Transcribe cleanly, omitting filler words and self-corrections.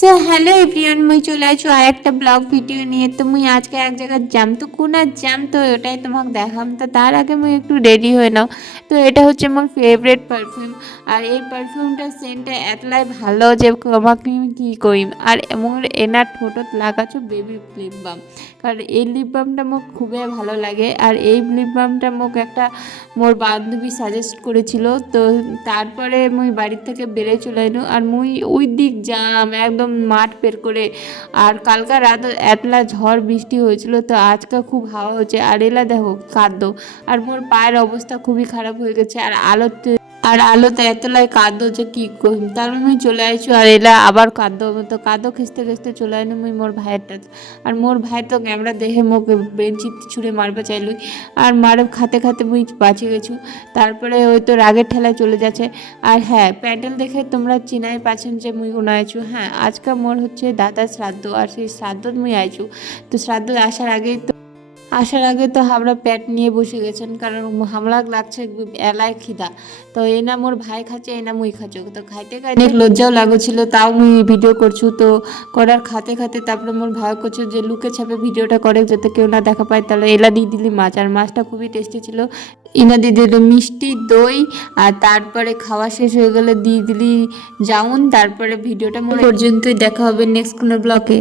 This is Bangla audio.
সো হ্যালো এভরিওয়ান, মুই চলে আসছো আর একটা ব্লগ ভিডিও নিয়ে। তো মুই আজকে এক জায়গায় যাম, তো কোন আর যাম তো ওটাই তোমাকে দেখাম। তো তার আগে মুই একটু রেডি হয়ে নাও। তো এটা হচ্ছে আমার ফেভারিট পারফিউম, আর এই পারফিউমটার সেন্টটা এতলাই ভালো যে তোমাকে আমি কী কইম। আর এমন এনার ঠোঁটত লাগাচ্ছ বেবি লিপ বাম, কারণ এই লিপ বামটা মোক খুবই ভালো লাগে। আর এই লিপ বামটা মোক একটা মোর বান্ধবী সাজেস্ট করেছিল। তো তারপরে মুই বাড়ির থেকে বেড়ে চলে এলো, আর মুই ওই দিক যাম একদম মাঠ বের করে। আর কালকা রাত এতলা ঝড় বৃষ্টি হয়েছিল, তো আজকে খুব হাওয়া হচ্ছে। আর এলা দেখো কাঁদো, আর মোর পায়ের অবস্থা খুবই খারাপ হয়ে গেছে। আর আলোতে এতলাই কাঁদো যে কি কহিম। তারপর মুই চলে আইছো, আর এলা আবার কাঁদো, তো কাঁদো খিস্তে খিস্তে চলে আইনি মুই মোর ভাইয়েরটা। আর মোর ভাই তো ক্যামেরা দেখে মোক বেঞ্চি ছুঁড়ে মারবে চাইলই, আর মারে খাতে খাতে মুই বাঁচি গেছু। তারপরে ওই তো রাগের ঠেলায় চলে যাচ্ছে। আর হ্যাঁ, প্যান্ডেল দেখে তোমরা চিনাই পাচ্ছেন যে মুই কোনো আইছু। হ্যাঁ, আজকে মোর হচ্ছে দাদার শ্রাদ্ধ, আর সেই শ্রাদ্ধত মুই আইছু। তো শ্রাদ্ধ আসার আগে তো আমরা পেট নিয়ে বসে গেছেন, কারণ হামলা লাগছে এলাই খিদা। তো এনা মোর ভাই খাচ্ছে, এনা মুই খাচ্ছ। তো খাইতে খাইতে অনেক লজ্জাও লাগছিল, তাও মুই ভিডিও করছু। তো করার খাতে খাতে তারপরে মোর ভাই করছে যে লুকে ছাপে ভিডিওটা করে যাতে কেউ না দেখা পায়। তাহলে এলা দিয়ে দিলি মাছ, আর মাছটা খুবই টেস্টি ছিল। ইনা দিয়ে দিল মিষ্টি দই, আর তারপরে খাওয়া শেষ হয়ে গেলে দিয়ে দিলি জাউন। তারপরে ভিডিওটা মোর পর্যন্তই, দেখা হবে নেক্সট কোনো ব্লগে।